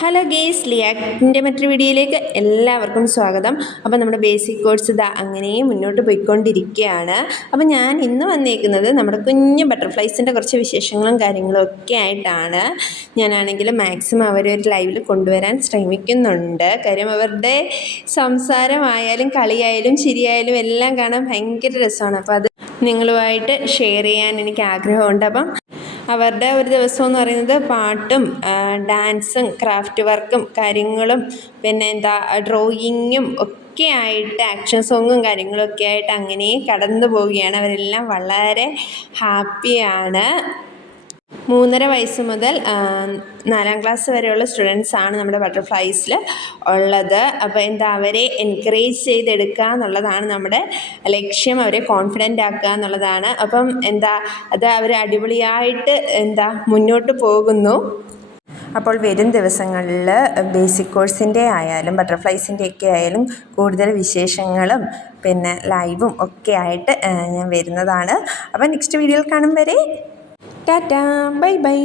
Hello guys, ലിയാക്കിൻ്റെ മറ്റൊരു വീഡിയോയിലേക്ക് എല്ലാവർക്കും സ്വാഗതം. അപ്പോൾ നമ്മുടെ ബേസിക് കോഴ്സ് ഇതാ അങ്ങനെ മുന്നോട്ട് പോയിക്കൊണ്ടിരിക്കുകയാണ്. അപ്പോൾ ഞാൻ ഇന്ന് വന്നേക്കുന്നത് നമ്മുടെ കുഞ്ഞു ബട്ടർഫ്ലൈസിൻ്റെ കുറച്ച് വിശേഷങ്ങളും കാര്യങ്ങളും ഒക്കെ ആയിട്ടാണ്. ഞാനാണെങ്കിൽ മാക്സിമം അവരെ ഒരു ലൈവിൽ കൊണ്ടുവരാൻ ശ്രമിക്കുന്നുണ്ട്. കാര്യം അവരുടെ സംസാരമായാലും കളിയായാലും ചിരിയായാലും എല്ലാം കാണാൻ ഭയങ്കര രസമാണ്. അപ്പോൾ അത് നിങ്ങളുമായിട്ട് ഷെയർ ചെയ്യാൻ എനിക്ക് ആഗ്രഹമുണ്ട്. അപ്പം അവരുടെ ഒരു ദിവസം എന്ന് പറയുന്നത് പാട്ടും ഡാൻസും ക്രാഫ്റ്റ് വർക്കും കാര്യങ്ങളും പിന്നെ ഡ്രോയിങ്ങും ഒക്കെ ആയിട്ട് ആക്ഷൻ സോങ്ങും കാര്യങ്ങളൊക്കെ ആയിട്ട് അങ്ങനെ കടന്നു പോവുകയാണ്. അവരെല്ലാം വളരെ ഹാപ്പിയാണ്. 3.5 വയസ്സ് മുതൽ 4ാം ക്ലാസ് വരെയുള്ള സ്റ്റുഡൻസാണ് നമ്മുടെ ബട്ടർഫ്ലൈസിൽ ഉള്ളത്. അപ്പോൾ അവരെ എൻകറേജ് ചെയ്തെടുക്കുക എന്നുള്ളതാണ് നമ്മുടെ ലക്ഷ്യം. അവരെ കോൺഫിഡൻ്റ് ആക്കുക എന്നുള്ളതാണ്. അപ്പം അത് അവർ അടിപൊളിയായിട്ട് മുന്നോട്ട് പോകുന്നു. അപ്പോൾ വരും ദിവസങ്ങളിൽ ബേസിക് കോഴ്സിൻ്റെ ആയാലും ബട്ടർഫ്ലൈസിൻ്റെ ഒക്കെ ആയാലും കൂടുതൽ വിശേഷങ്ങളും പിന്നെ ലൈവും ഒക്കെ ആയിട്ട് ഞാൻ വരുന്നതാണ്. അപ്പോൾ നെക്സ്റ്റ് വീഡിയോയിൽ കാണും വരെ ടാറ്റാ, ബൈ ബൈ.